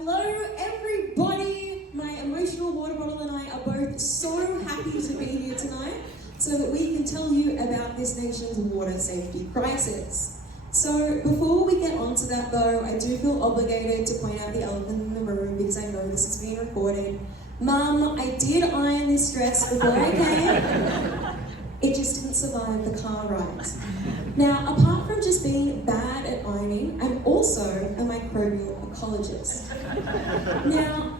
Hello everybody! My emotional water bottle and I are both so happy to be here tonight so that we can tell you about this nation's water safety crisis. So before we get on to that though, I do feel obligated to point out the elephant in the room because I know this is being recorded. Mum, I did iron this dress before I came. It just didn't survive the car ride. Now, apart from just being bad at ironing, I'm also a microbial ecologist. Now,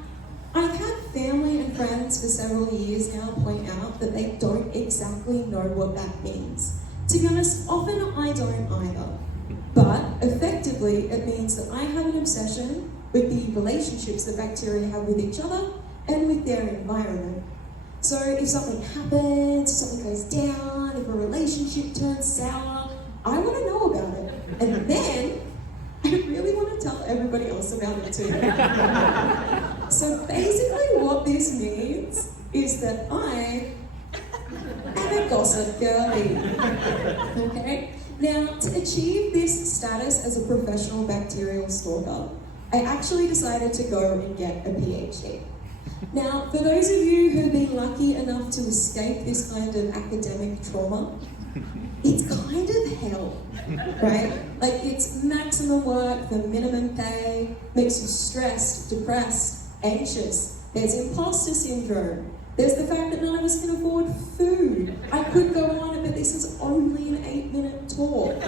I've had family and friends for several years now point out that they don't exactly know what that means. To be honest, often I don't either. But effectively, it means that I have an obsession with the relationships that bacteria have with each other and with their environment. So if something happens, if something goes down, if a relationship turns sour, I want to know about it. And then I really want to tell everybody else about it too. So basically what this means is that I am a gossip girlie. Okay? Now, to achieve this status as a professional bacterial stalker, I actually decided to go and get a PhD. Now, for those of you who have been lucky enough to escape this kind of academic trauma, it's kind of hell, right? Like, it's maximum work for minimum pay, makes you stressed, depressed, anxious. There's imposter syndrome. There's the fact that none of us can afford food. I could go on, but this is only an 8-minute talk.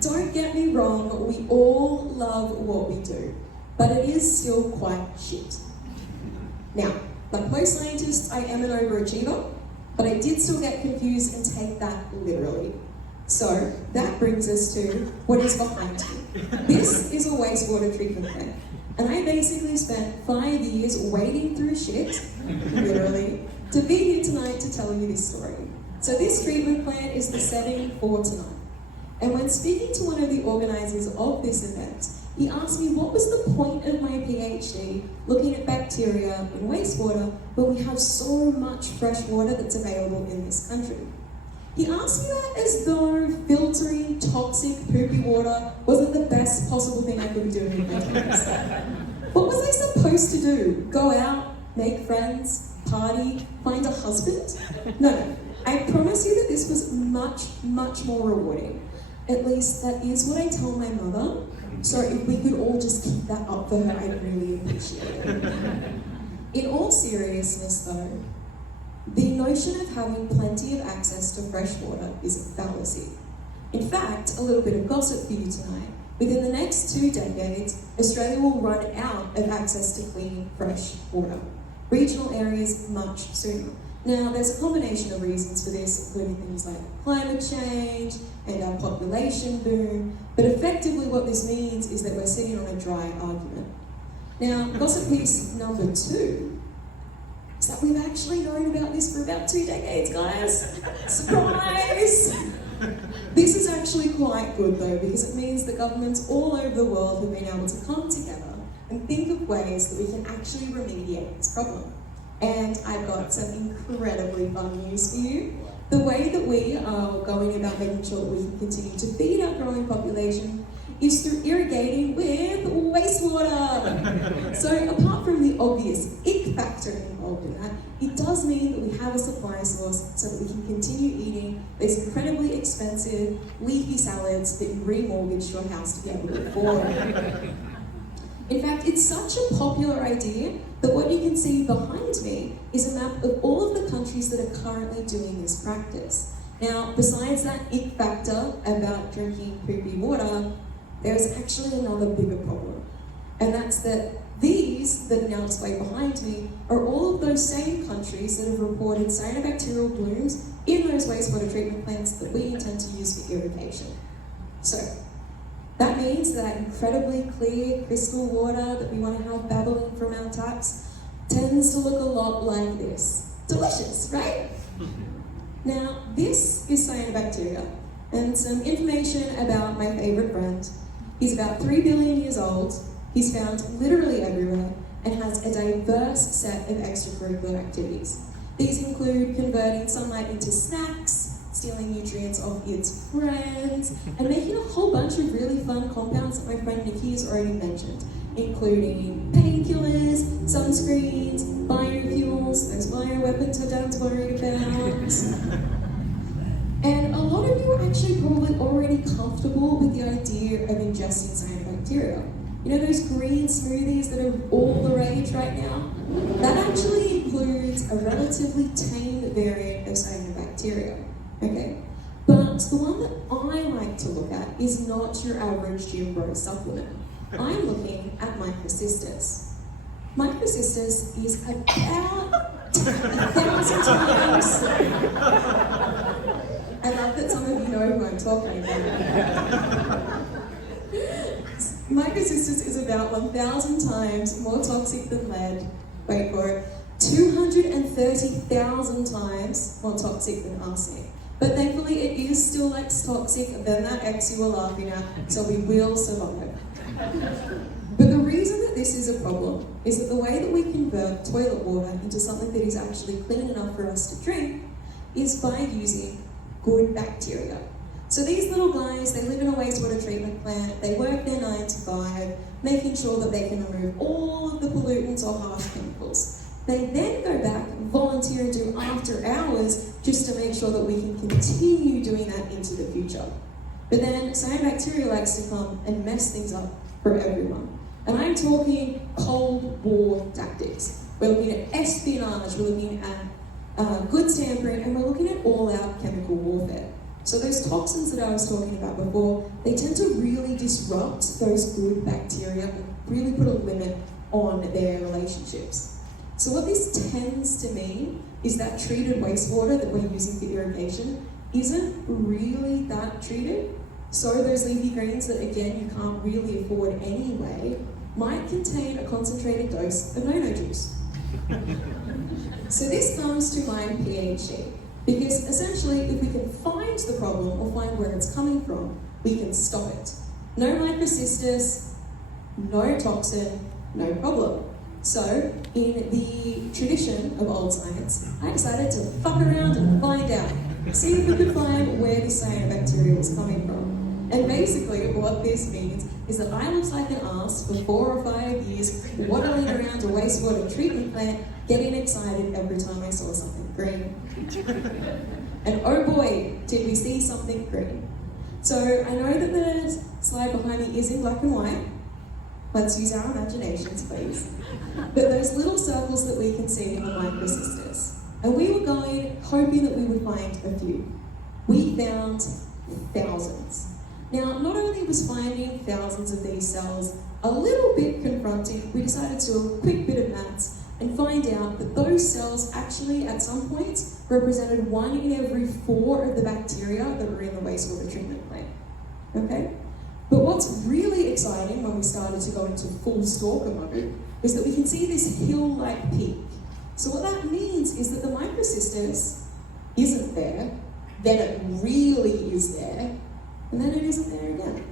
Don't get me wrong, we all love what we do, but it is still quite shit. Now, like most scientists, I am an overachiever, but I did still get confused and take that literally. So that brings us to what is behind me. This is a wastewater treatment plant, and I basically spent 5 years wading through shit, literally, to be here tonight to tell you this story. So this treatment plant is the setting for tonight. And when speaking to one of the organisers of this event, he asked me what was the point of my PhD looking at bacteria in wastewater when we have so much fresh water that's available in this country. He asked me that as though filtering toxic poopy water wasn't the best possible thing I could be doing in my 20s. What was I supposed to do? Go out, make friends, party, find a husband? No, I promise you that this was much, much more rewarding. At least that is what I tell my mother. So if we could all just keep that up for her, I'd really appreciate it. In all seriousness though, the notion of having plenty of access to fresh water is a fallacy. In fact, a little bit of gossip for you tonight. Within the next 2 decades, Australia will run out of access to clean, fresh water. Regional areas much sooner. Now, there's a combination of reasons for this, including things like climate change and our population boom, but effectively what this means is that we're sitting on a dry argument. Now, gossip piece number 2 is that we've actually known about this for about 2 decades, guys. Surprise! This is actually quite good though, because it means that governments all over the world have been able to come together and think of ways that we can actually remediate this problem. And I've got some incredibly fun news for you. The way that we are going about making sure that we can continue to feed our growing population is through irrigating with wastewater. So apart from the obvious ick factor involved in that, it does mean that we have a supply source so that we can continue eating these incredibly expensive leafy salads that you remortgage your house to be able to afford. In fact, it's such a popular idea that what you can see behind me is a map of all of the countries that are currently doing this practice. Now, besides that ick factor about drinking poopy water, there's actually another bigger problem. And that's that these that are now displayed behind me are all of those same countries that have reported cyanobacterial blooms in those wastewater treatment plants that we intend to use for irrigation. So, that means that incredibly clear crystal water that we want to have babbling from our taps tends to look a lot like this. Delicious, right? Now, this is cyanobacteria, and some information about my favorite friend. He's about 3 billion years old, he's found literally everywhere, and has a diverse set of extracurricular activities. These include converting sunlight into snacks, stealing nutrients off its friends, and making a whole bunch of really fun compounds that my friend Nikki has already mentioned. including painkillers, sunscreens, biofuels, those bioweapons her dad's worried about. And a lot of you are actually probably already comfortable with the idea of ingesting cyanobacteria. You know those green smoothies that are all the rage right now? That actually includes a relatively tame variant of cyanobacteria, okay? But the one that I like to look at is not your average gym bro supplement. I'm looking at Microcystis. Microcystis is about 1,000 times. I love that some of you know who I'm talking about. Microcystis is about 1,000 times more toxic than lead. Wait for it. 230,000 times more toxic than arsenic. But thankfully it is still less toxic than that X you were laughing at, so we will survive. But the reason that this is a problem is that the way that we convert toilet water into something that is actually clean enough for us to drink is by using good bacteria. So these little guys, they live in a wastewater treatment plant, they work their 9 to 5, making sure that they can remove all of the pollutants or harsh chemicals. They then go back, volunteer and do after hours just to make sure that we can continue doing that into the future. But then cyanobacteria likes to come and mess things up for everyone. And I'm talking Cold War tactics. We're looking at espionage, we're looking at goods tampering, and we're looking at all-out chemical warfare. So those toxins that I was talking about before, they tend to really disrupt those good bacteria and really put a limit on their relationships. So what this tends to mean is that treated wastewater that we're using for irrigation isn't really that treated. So those leafy greens that, again, you can't really afford anyway, might contain a concentrated dose of no-no juice. So this comes to my PhD, because essentially if we can find the problem or find where it's coming from, we can stop it. No Microcystis, no toxin, no problem. So in the tradition of old science, I decided to fuck around and find out, see if we could find where the cyanobacteria was coming from. And basically what this means is that I looked like an ass for 4 or 5 years, waddling around a wastewater treatment plant, getting excited every time I saw something green. And oh boy, did we see something green. So I know that the slide behind me is in black and white. Let's use our imaginations, please. But those little circles that we can see are Microcystis. And we were going, hoping that we would find a few. We found thousands. Now, not only was finding thousands of these cells a little bit confronting, we decided to do a quick bit of maths and find out that those cells actually, at some points, represented 1 in every 4 of the bacteria that were in the wastewater treatment plant. Okay? But what's really exciting when we started to go into full stalker mode is that we can see this hill-like peak. So what that means is that the Microcystis isn't there, then it really is there, and then it isn't there again.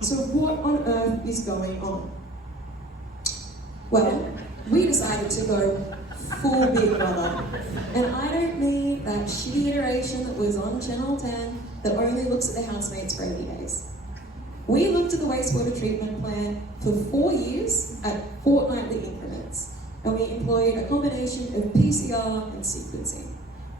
So what on earth is going on? Well, we decided to go full Big Brother. And I don't mean that shitty iteration that was on Channel 10 that only looks at the housemates for 80 days. We looked at the wastewater treatment plant for 4 years at fortnightly increments. And we employed a combination of PCR and sequencing.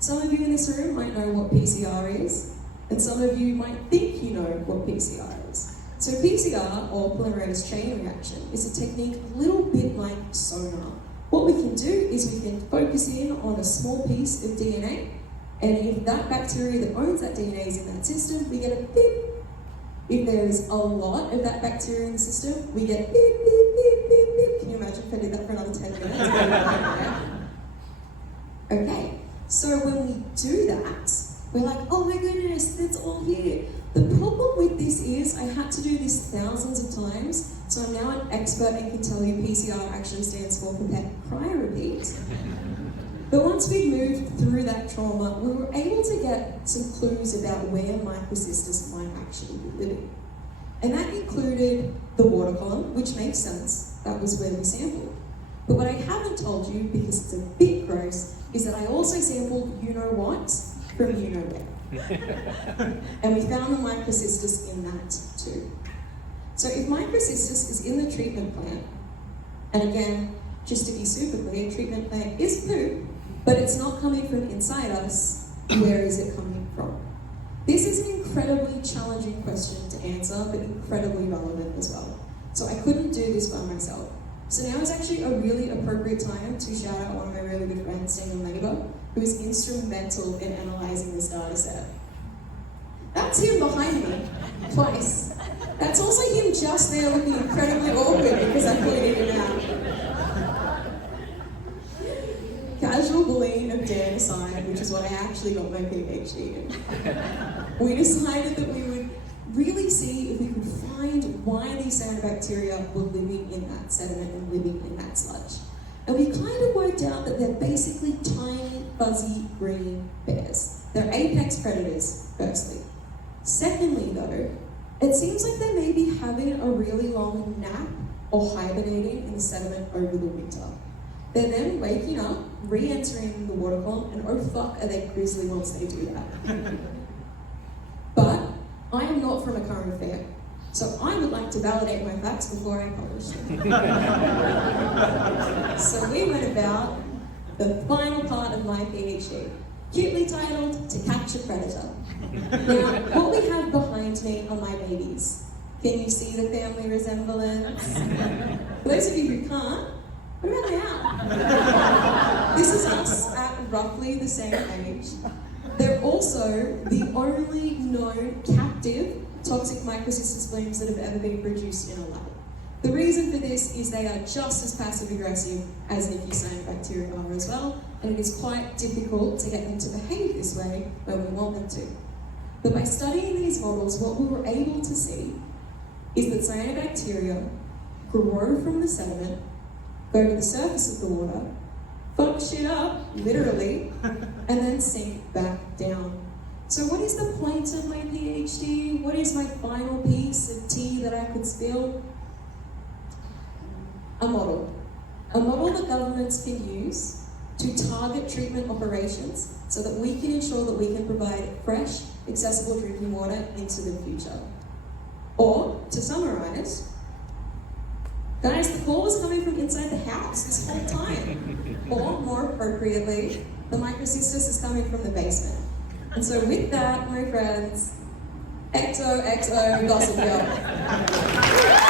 Some of you in this room might know what PCR is, and some of you might think you know what PCR is. So PCR, or polymerase chain reaction, is a technique a little bit like sonar. What we can do is we can focus in on a small piece of DNA, and if that bacteria that owns that DNA is in that system, we get a beep. If there is a lot of that bacteria in the system, we get beep, beep, beep, beep, beep. Can you imagine if I did that for another 10 minutes? Okay, so when we do that, we're like, oh my goodness, that's all here. The problem with this is I had to do this thousands of times, so I'm now an expert and can tell you PCR actually stands for pipette cryo repeat. But once we moved through that trauma, we were able to get some clues about where Microcystis might actually be living. And that included the water column, which makes sense. That was where we sampled. But what I haven't told you, because it's a bit gross, is that I also sampled you-know-what from you-know-where. And we found the Microcystis in that too. So if microcystis is in the treatment plant, and again, just to be super clear, treatment plant is poop, but it's not coming from inside us, where is it coming from? This is an incredibly challenging question to answer, but incredibly relevant as well. So I couldn't do this by myself. So now is actually a really appropriate time to shout out one of my really good friends, Daniel Labour, who is instrumental in analysing this data set. That's him behind me, twice. That's also him just there looking incredibly awkward because I pointed him out. Casual bullying of Dan aside, which is what I actually got my PhD in. We decided that we would really see if we could find why these cyanobacteria were living in that sediment and living in that sludge. And we kind of worked out that they're basically tiny, fuzzy, green bears. They're apex predators, firstly. Secondly, though, it seems like they may be having a really long nap or hibernating in the sediment over the winter. They're then waking up, re-entering the water column, and oh fuck, are they grisly once they do that. But I am not from a current affair, so I would like to validate my facts before I publish them. So we went about the final part of my PhD, cutely titled, To Catch a Predator. Now, what we have behind me are my babies. Can you see the family resemblance? For those of you who can't, what about now? This is us at roughly the same age. They're also the only known captive toxic microcystis blooms that have ever been produced in a lab. The reason for this is they are just as passive-aggressive as cyanobacteria are as well, and it is quite difficult to get them to behave this way when we want them to. But by studying these models, what we were able to see is that cyanobacteria grow from the sediment, go to the surface of the water, fuck shit up, literally, and then sink back down. So what is the point of my PhD? What is my final piece of tea that I could spill? A model. A model that governments can use to target treatment operations so that we can ensure that we can provide fresh, accessible drinking water into the future. Or, to summarize, guys, the call was coming from inside the house this whole time. Or, more appropriately, the microcystis is coming from the basement. And so with that, my friends, XOXO Gossip Girl.